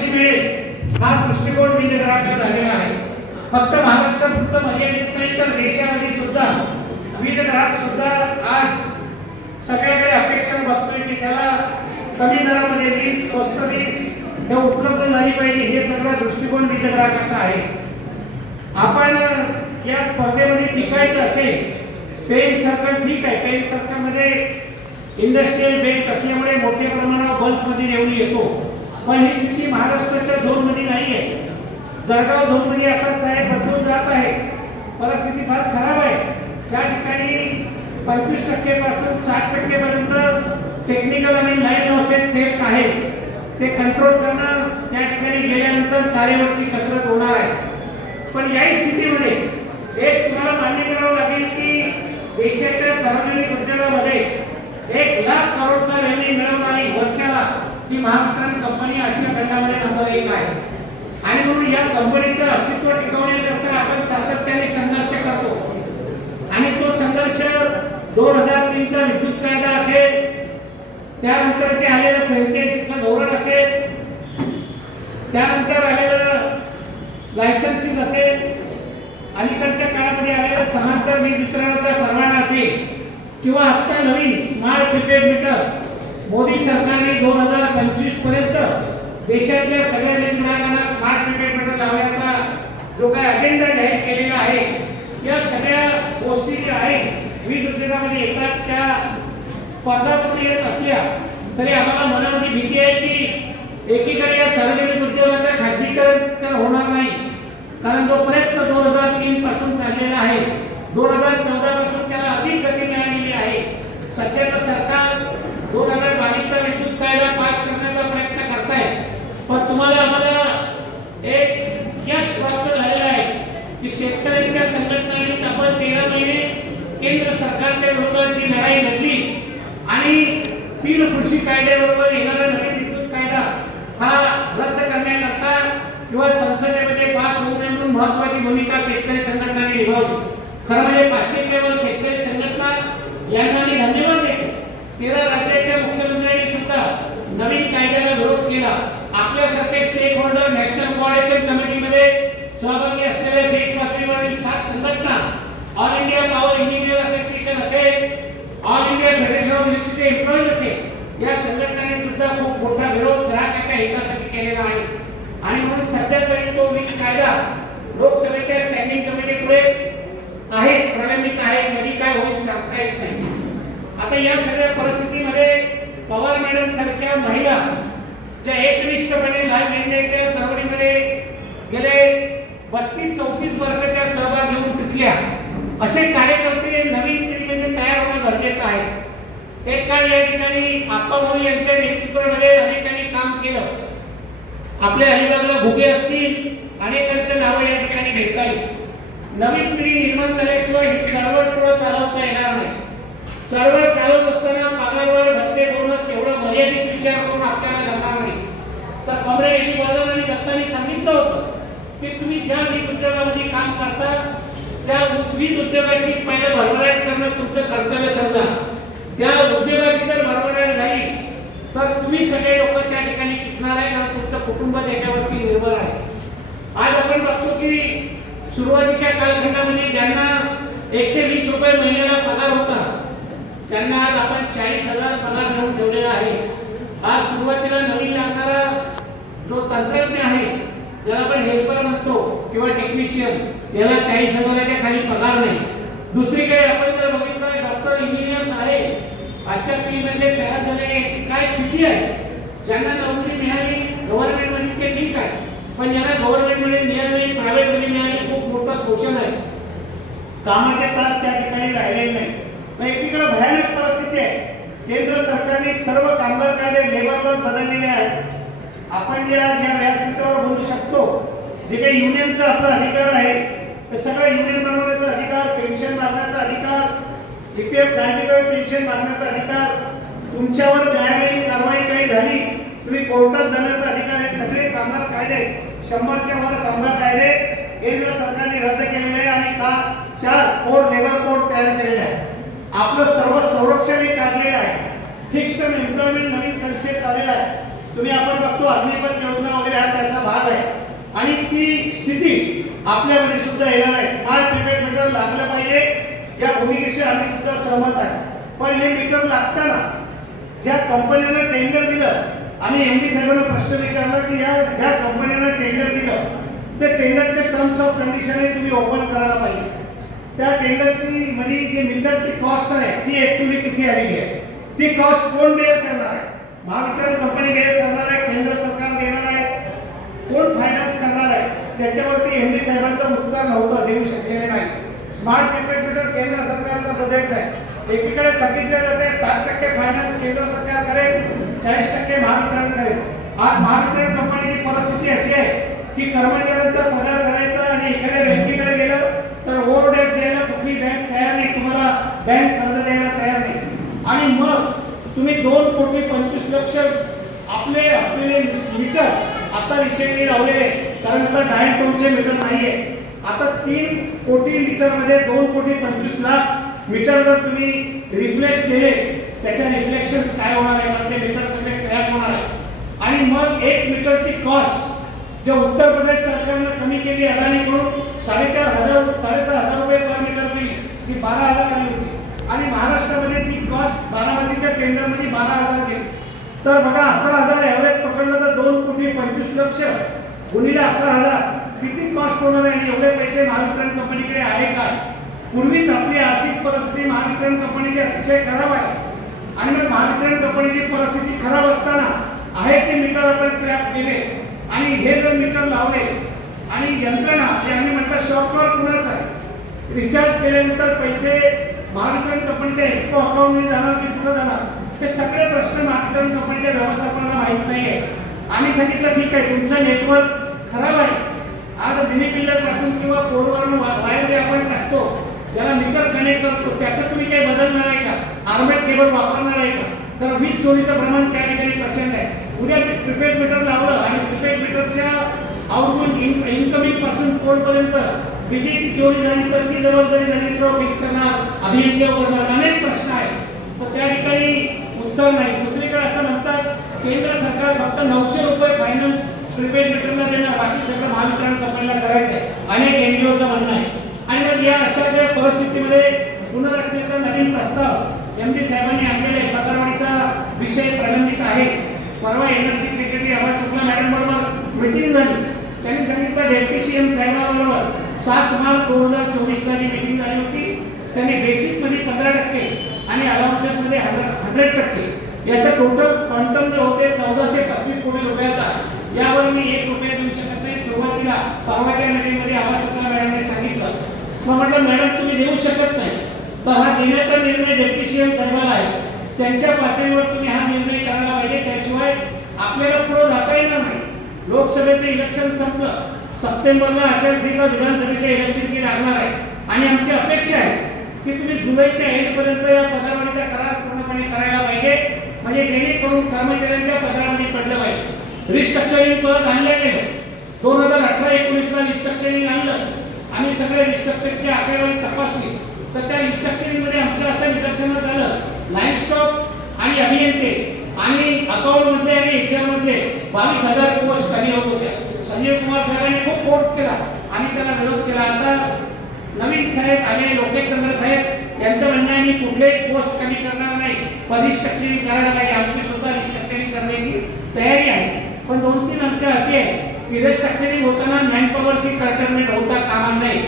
बक्षीस मिळेल हा दृष्टिकोन विविध ग्राहकांचा झालेला आहे. फक्त महाराष्ट्रापुरतं मर्यादित नाही तर देशामध्ये सुद्धा विविध ग्राहक सुद्धा आज सगळ्याकडे अपेक्षा बघतोय की त्याला कमी दरामध्ये वीज, स्वस्त वीज हे उपलब्ध झाली पाहिजे. हे सगळं दृष्टिकोन विविध ग्राहकांचा आहे. आपण या स्पर्धेमध्ये टिकायचं असेल, पेंट सर्कल ठीक आहे, पेंट सर्कलमध्ये इंडस्ट्रियल बेल्ट असल्यामुळे मोठ्या प्रमाणावर बल्कमध्ये रेवणी येतो, पण ही स्थिती महाराष्ट्राच्या झोनमध्ये नाही आहे. जळगाव झोनमध्ये आता साहेब बदलून जात आहे, परिस्थिती फार खराब आहे. त्या ठिकाणी 25% पासून 60% पर्यंत टेक्निकल आणि लाईन लॉसेस थेट आहे. ते कंट्रोल करणं त्या ठिकाणी गेल्यानंतर तारेवरची कसरत होणार आहे. पण याही स्थितीमध्ये एक तुम्हाला मान्य करावं लागेल की देशाच्या सार्वजनिक उद्योगामध्ये 1 लाख करोडचा रेव्हेन्यू मिळवणारी वर्षाला ही महावितरण कंपनी आशिया खंडामध्ये नंबर 1 आहे. आणि म्हणून या कंपनीचं अस्तित्व टिकवण्याकरता आपण सातत्याने संघर्ष करतो. आणि तो संघर्ष 2003चा विद्युत कायदा असेल, त्यानंतरचे आलेलं फ्रँचायझीचं धोरण असेल, त्यानंतर आलेलं लायसन्सिंग असेल, अलीकडच्या काळामध्ये आलेलं समांतर वीज वितरणाचा परवाना असेल, किंवा आता नवीन स्मार्ट प्रीपेड मीटर मोदी सरकारने 2025 पर्यंत देशातल्या सगळ्या वीज ग्राहकांना स्मार्ट प्रीपेड मीटर लावण्याचा जो काही अजेंडा जाहीर केलेला आहे, या सगळ्या गोष्टी ज्या आहेत वीज उद्योगामध्ये येतात, त्या स्पर्धामध्ये येत असल्या तरी आम्हाला मनामध्ये भीती आहे की एकीकडे या सार्वजनिक उद्योगाचं खाजगीकरण होणार नाही, कारण जो प्रयत्न 2003 पासून चाललेला आहे, 2014 पासून त्याला अधिक गती मिळालेली आहे. सध्याचं सरकार 2022चा विद्युत कायदा पास करण्याचा प्रयत्न करत आहे, पण तुम्हाला आम्हाला एक यश प्राप्त झालेलं आहे की शेतकऱ्यांच्या संघटनांनी तब्बल 13 महिने केंद्र सरकारच्या विरोधाची लढाई लढली आणि 3 कृषी कायद्याबरोबर येणारा नवीन विद्युत कायदा हा रद्द करण्याकरता किंवा संसदेमध्ये पास होऊ नये म्हणून महत्त्वाची भूमिका शेतकरी संघटनांनी निभावली. खरं म्हणजे 500 केवळ शेतकरी संघटना यांना मी धन्यवाद देतो. 13 राज्याच्या मुख्यमंत्र्यांनी सुद्धा नवीन कायद्याला विरोध केला. आपल्यासारखे स्टेक होल्डर नॅशनल कोऑर्डिनेशन कमिटीमध्ये सहभागी असलेल्या देश पातळीवरील 7 संघटना, all India power engineer association असेल, all India federation of electricity employees असेल, या संघटनांनी सुद्धा खूप मोठा विरोध ग्राहकांच्या हितासाठी केलेला आहे. आणि म्हणून सध्या तरी तो वीज कायदा लोकसभेच्या स्टँडिंग कमिटी पुढे आहे, प्रलंबित आहे, कधी काय होईल सांगता येत नाही. आता या सगळ्या परिस्थितीमध्ये पवार मॅडम सारख्या महिला ज्या एकनिष्ठपणे लाल झेंड्याच्या चळवळीमध्ये गेले 32-34 वर्षाच्या सहभाग घेऊन टिकल्या, असे कार्यकर्ते नवीन पिढीमध्ये तयार होणं गरजेचं आहे. एक काळ या ठिकाणी आप्पाभाऊ यांच्या नेतृत्वामध्ये अनेकांनी काम केलं. आपल्या अलिबागला घुगे असतील, अनेकांचं नावं या ठिकाणी घेता येईल. नवीन पिढी निर्माण झाल्याशिवाय ही चळवळ पुढे चालवता येणार नाही. चळवळ चालवत असताना पगारवाढ भत्ते बोनस एवढा मर्यादित विचार करून आपल्याला जमणार नाही. तर कॉम्रेड एबी वर्धन आणि दत्तानी सांगितलं होतं की तुम्ही ज्या वीज उद्योगामध्ये काम करता त्या वीज उद्योगाची पहिल्या भरभराट करणं तुमचं कर्तव्य समजा. त्या उद्योगाची जर भरभराट झाली तर तुम्ही सगळे लोक त्या ठिकाणी टिकणार आहे, कारण तुमचं कुटुंब त्याच्यावरती निर्भर आहे. आज आपण बघतो की सुरुवातीच्या कालखंडामध्ये ज्यांना 120 रुपये महिन्याला पगार होता त्यांना आज आपण 40,000 पगार मिळवून ठेवलेला आहे. आज सुरुवातीला नवीन लागणारा जो तंत्रज्ञ आहे, ज्याला आपण हेल्पर म्हणतो किंवा टेक्निशियन, याला 40,000च्या खाली पगार नाही. दुसरीकडे आपण जर बघितलं डॉक्टर इंजिनियर आहे, आजच्या पिढीमध्ये तयार झालेले काय स्थिती आहे. ज्यांना नोकरी मिळाली गव्हर्नमेंट मध्ये ते ठीक आहे, पण ज्यांना गव्हर्नमेंट मध्ये मिळाली नाही, प्रायव्हेट मध्ये मिळाली, खूप मोठं शोषण आहे. कामाचे तास त्या ठिकाणी राहिलेले नाही. एकीकडे भयानक परिस्थिती आहे. केंद्र सरकारने सर्व कामगार कायदे लेबर लॉज बदललेले आहेत. आपण ज्या व्यासपीठावर बोलू शकतो, जे काही युनियनचा आपला अधिकार आहे, ते सगळं युनियन बनवण्याचा अधिकार, पेन्शन मागण्याचा अधिकार, ईपीएफ 95 पेन्शन मागण्याचा अधिकार, तुमच्यावर न्यायालयीन कारवाई काही झाली तुम्ही कोर्टात जाण्याचा अधिकार आहे. सगळे कामगार कायदे 100च्या वर कामगार कायदे केंद्र सरकारने रद्द केलेले आहे आणि 4 कोड लेबर कोड तयार केलेले आहे. आपलं सर्व संरक्षण काढलेलं आहे. फिक्स्ड एम्प्लॉयमेंट नवीन कन्सेप्ट आलेला आहे. तुम्ही आपण बघतो अग्निपथ योजना वगैरे हा त्याचा भाग आहे आणि ती स्थिती आपल्यामध्ये सुद्धा येणार आहे. स्मार्ट प्रीपेड मीटर लागलं पाहिजे या भूमिकेशी आम्ही सुद्धा सहमत आहे. पण हे मीटर लागताना ज्या कंपनीनं टेंडर दिलं, आम्ही एमडी साहेबांना प्रश्न विचारला की या ज्या कंपनीनं टेंडर दिलं ते टेंडरचे टर्म्स ऑफ कंडिशन तुम्ही ओपन करायला पाहिजे. त्या टेंडरची मध्ये जी मीटरची कॉस्ट आहे ती ऍक्च्युअली किती आलेली आहे, ती कॉस्ट कोण बेअर करणार आहे? महावितरण कंपनी बेअर करणार आहे, केंद्र सरकार देणार आहे, कोण फायनान्स करणार आहे? त्याच्यावरती एमडी साहेबांचं उत्तर नव्हतं, देऊ शकलेले नाही. स्मार्ट प्रीपेड मीटर केंद्र सरकारचा प्रोजेक्ट आहे. एकीकडे सांगितलं जाते 60% फायनान्स केंद्र सरकार करेल, 40% महावितरण करेल. आज महावितरण कंपनीची परिस्थिती अशी आहे की कर्मचाऱ्यांचा पगार करायचा आणि एखाद्या बँकेकडे गेलं तर ओव्हरड्राफ्ट द्यायला कुठली बँक तयार नाही, तुम्हाला बँक कर्ज द्यायला तयार नाही. आणि मग तुम्ही 2,25,00,000 आपले असलेले मीटर आता रिसेंटली लावलेले, कारण आता डायरेक्ट टोनचे मीटर नाहीये. आता 3 कोटी मीटर मध्ये 2,25,00,000 मीटर जर तुम्ही रिप्लेस केले, त्याच्या रिफ्लेक्शन काय होणार आहे? ते मीटर सगळे क्रॅक होणार आहे. आणि मग 1 मीटरची कॉस्ट जो उत्तर प्रदेश सरकारने कमी केली अदानीकडून 4,500 रुपये पर मीटर केली, ती 12,000 आली होती. आणि महाराष्ट्रामध्ये ती कॉस्ट बारामतीच्या टेंडरमध्ये 12,000 केली. तर बघा 11,000 एव्हरेज पकडलं तर 2,25,00,000 गुणिले 11,000 किती कॉस्ट होणार आहे? आणि एवढे पैसे महावितरण कंपनीकडे आहे का? पूर्वीच आपली आर्थिक परिस्थिती महावितरण कंपनीची अतिशय खराब आहे. आणि मग महावितरण कंपनीची परिस्थिती खराब असताना आहे ते मीटर आपण क्रॅप केले आणि हे जर मीटर लावले आणि यंत्रणा जे आम्ही म्हणतो सॉफ्टवेअर कुणाच आहे, रिचार्ज केल्यानंतर पैसे महावितरण कंपनीच्या एक्सपो अकाउंटमध्ये जाणार की कुठं जाणार, हे सगळे प्रश्न महावितरण कंपनीच्या व्यवस्थापनाला माहीत नाही आहे. आम्ही सांगितलं ठीक आहे तुमचं नेटवर्क खराब आहे, आज मिनी पिल्लर पासून किंवा पोरवरून वायर जे आपण टाकतो ज्याला मीटर कनेक्ट करतो त्याचं तुम्ही काही बदलणार आहे का? आर्मेट केबल वापरणार आहे का? तर वीज चोरीचं प्रमाण त्या ठिकाणी प्रचंड आहे. उद्या प्रीपेड मीटर लावलं आणि प्रीपेड मीटरच्या आउटगोइंग इनकमिंग पासून पोलपर्यंत विजेची चोरी झाली तर ती जबाबदारी झाली फिक्स करणार, अभियंते करणार, अनेक प्रश्न आहेत. तर त्या ठिकाणी उत्तर नाही. दुसरीकडे असं म्हणतात केंद्र सरकार फक्त 900 रुपये फायनान्स प्रीपेड मीटरला देणार, बाकी सगळं महावितरण कंपनीला करायचं आहे, अनेक एनजीओचं म्हणणं आहे. आणि मग या अशा परिस्थितीमध्ये पुनर्रचनेचा नवीन प्रस्ताव एमडी साहेबांनी आणलेला पगारवाढीचा विषय प्रलंबित आहे. परवा एनर्जी सेक्रेटरी आवाज शुक्ला मॅडम बरोबर मीटिंग झाली. त्यांनी सांगितलं डेप्टी सीएम साहेबांबरोबर 7 मार्च 2024 ला मीटिंग झाली होती. त्यांनी बेसिकमध्ये 15% आणि अलाउन्सेसमध्ये 100% याचा टोटल क्वांटम जो होते 1435 कोटी रुपयाचा, यावर मी 1 रुपया देऊ शकत नाही. सुरुवातीला परवाच्या मीटिंगमध्ये आवाज शुक्ला मॅडमने सांगितलं. मग म्हटलं मॅडम तुम्ही देऊ शकत नाही तर हा देण्याचा निर्णय डेप्टी सीएम साहेबांना आहे, त्यांच्या पातळीवर तुम्ही हा निर्णय करायला पाहिजे, त्याशिवाय आपल्याला पुढे जाता येणार नाही. लोकसभेचं इलेक्शन संपलं, सप्टेंबरला आचारसंहिता विधानसभेच्या इलेक्शनची लागणार आहे आणि आमची अपेक्षा आहे की तुम्ही जुलैच्या एंडपर्यंत या पगारवाढीचा करार पूर्णपणे करायला पाहिजे, म्हणजे जेणेकरून कर्मचाऱ्यांच्या पगारामध्ये पडलं पाहिजे. रिस्ट्रक्चरिंग परत आणलं गेलं. 2018-19ला रिस्ट्रक्चरिंग आणलं. आम्ही सगळे रिस्ट्रक्चरची आकडेवारी तपासली तर त्या रिस्ट्रक्चरिंगमध्ये आमच्या असं निदर्शनात आलं लाईन स्टॉक आणि अभियंते आणि अकाउंटमधले आणि एचआरमधले 22,000 पोस्ट खाली होत होत्या. संजय कुमार साहेबांनी खूप फोर्स केला आणि त्याला विरोध केला. आता नवीन साहेब आले लोकेशचंद्र साहेब यांचं म्हणणं आहे मी कुठलेही पोस्ट कमी करणार नाही, पण रिस्ट्रक्चरिंग करायला पाहिजे. आमची सुद्धा रिस्ट्रक्चरिंग करण्याची तयारी आहे. पण 2-3 आमच्या अटी आहे की रिस्ट्रक्चरिंग होताना मॅनपॉवरची कर्टनमेंट होता कामा नाही.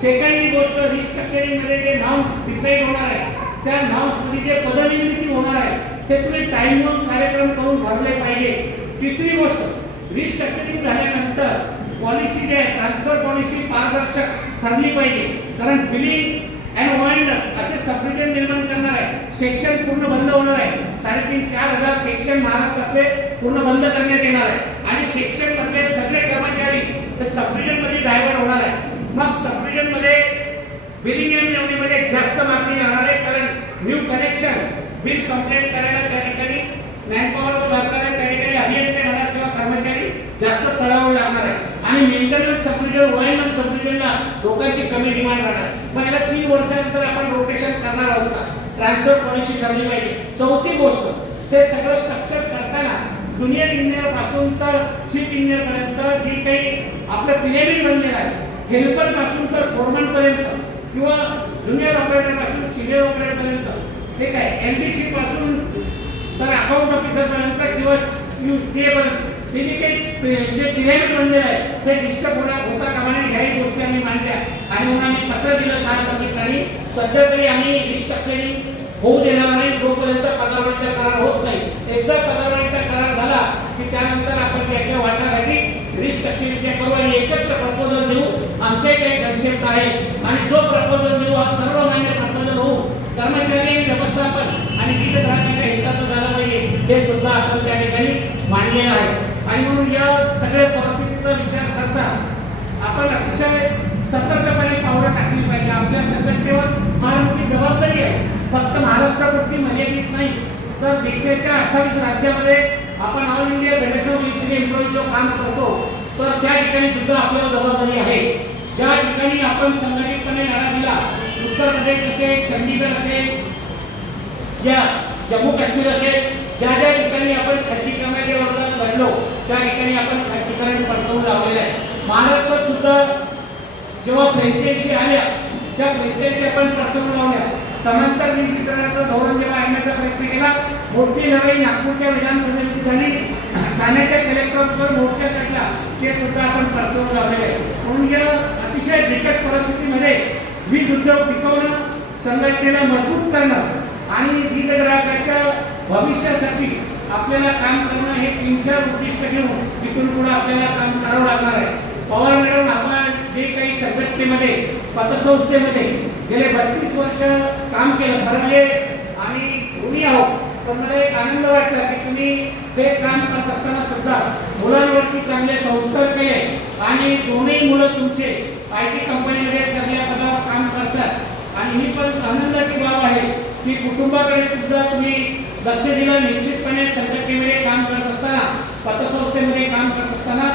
सेकंडली गोष्ट रिस्ट्रक्चरिंगमध्ये जे नाव डिसाईड होणार आहे त्या नावमध्ये जे पदनिर्मिती होणार आहे ते तुम्ही टाईमवर कार्यक्रम करून भरले पाहिजे. तिसरी गोष्ट रिस्ट्रक्चरिंग झाल्यानंतर पॉलिसी जे आहे ट्रान्सफर पॉलिसी पारदर्शक ठरली पाहिजे, कारण बिलिंग अँड वॉइंड असे सबडिव्हिजन निर्माण करणार आहे. सेक्शन पूर्ण बंद होणार आहे. 3,500-4,000 सेक्शन महाराष्ट्रातले पूर्ण बंद करण्यात येणार आहे आणि सेक्शन मधले सगळे कर्मचारी सबडिव्हिजन मध्ये डायव्हर्ट होणार आहे. मग सबडिव्हिजन मध्ये बिलिंग अँड रेव्हन्यूमध्ये जास्त मागणी राहणार आहे, कारण न्यू कनेक्शन बिल कंप्लेंट करायला त्या ठिकाणी मॅनपॉवर दरकार आहे, त्या ठिकाणी अभियंते म्हणा किंवा कर्मचारी जास्त चढावे लागणार आहे. आणि मेंटेनन्स सबडिव्हिजन वॉइंड सबडिव्हिजनला लोकांची कमी डिमांड राहणार. मग याला 3 वर्षानंतर आपण रोटेशन करणार आहोत का? ट्रान्सफर पॉलिसी ठरली पाहिजे. चौथी गोष्ट ते सगळं स्ट्रक्चर करताना ज्युनियर इंजिनियर पासून तर चीफ इंजिनियर पर्यंत जी काही आपलं पिरेमिड बनलेलं आहे, हेल्पर पासून तर फोरमन पर्यंत किंवा ज्युनियर ऑपरेटर पासून सिनियर ऑपरेटर पर्यंत, ठीक आहे, एमडीसी पासून तर अकाउंट ऑफिसर पर्यंत किंवा सीए पर्यंत हे जे काही जे पिरेमिड बनलेलं आहे ते डिस्टर्ब होता कामा नये ह्याही गोष्टी आम्ही मांडल्या आणि म्हणून आम्ही पत्र दिलं 6 समितीने. सध्या तरी आम्ही रिस्ट्रक्चरिंग होऊ देणार नाही जोपर्यंत पदावलीचा करार होत नाही. एकदा पदावलीचा करार झाला की त्यानंतर आपण त्याच्या वाटाघाटी रिस्ट्रक्चरिंगच्या करू आणि एकत्र प्रपोजल देऊ. आमचे काही कन्सेप्ट आहे आणि जो प्रपोजल देऊ हा सर्वमान्य प्रपोजल होऊ कर्मचारी व्यवस्थापन आणि हितग्राहकांच्या हिताचं झालं पाहिजे हे सुद्धा आपण त्या ठिकाणी मांडलेलं आहे. आणि म्हणून या सगळ्या परिस्थितीचा विचार करता आपण अतिशय सतर्कपणे पावलं टाकली पाहिजे. आपल्या संघटनेवर फार मोठी जबाबदारी आहे. फक्त महाराष्ट्रापुरती मर्यादित नाही तर देशाच्या 28 राज्यामध्ये आपण all India federation of employees जो काम करतो तर त्या ठिकाणी सुद्धा आपल्याला जबाबदारी आहे. ज्या ठिकाणी आपण संघटितपणे लढा दिला, उत्तर प्रदेश असेल, चंदीगड असेल, या जम्मू काश्मीर असेल, ज्या ज्या ठिकाणी आपण खच्चीकरणाच्या वर्गात लढलो त्या ठिकाणी आपण खच्चीकरण पडवून लावलेलं आहे. महाराष्ट्रात सुद्धा जेव्हा फ्रँचायझी आल्या त्या फ्रँचायझी आपण पडवून लावल्या. समांतर वितरणाचं धोरण जेव्हा आणण्याचा प्रयत्न केला, मोठी लढाई नागपूरच्या विधानसभेची झाली, ठाण्याच्या कलेक्टरवर मोर्चा काढला, ते सुद्धा आपण पडवून लावलेले आहे. म्हणून या अतिशय बिकट परिस्थितीमध्ये वीज उद्योग टिकवणं, संघटनेला मजबूत करणं आणि हितग्राहकाच्या भविष्यासाठी आपल्याला काम करणं हे 3-4 उद्दिष्ट घेऊन तिथून पुढे आपल्याला काम करावं लागणार आहे. पवार मॅडम आपण जे काही संघटनेमध्ये पतसंस्थेमध्ये गेले 32 वर्ष काम केलं ठरवले आणि ऋणी आहोत. पण मला एक आनंद वाटला की तुम्ही ते काम करत असताना सुद्धा मुलांवरती चांगले संस्कार केले आणि दोन्ही मुलं तुमचे IT कंपनीमध्ये चांगल्या पदावर काम करतात आणि ही पण आनंदाची बाब आहे की कुटुंबाकडे सुद्धा तुम्ही लक्ष दिलं. निश्चितपणे संघटनेमध्ये काम करत असताना, पतसंस्थेमध्ये काम करत असताना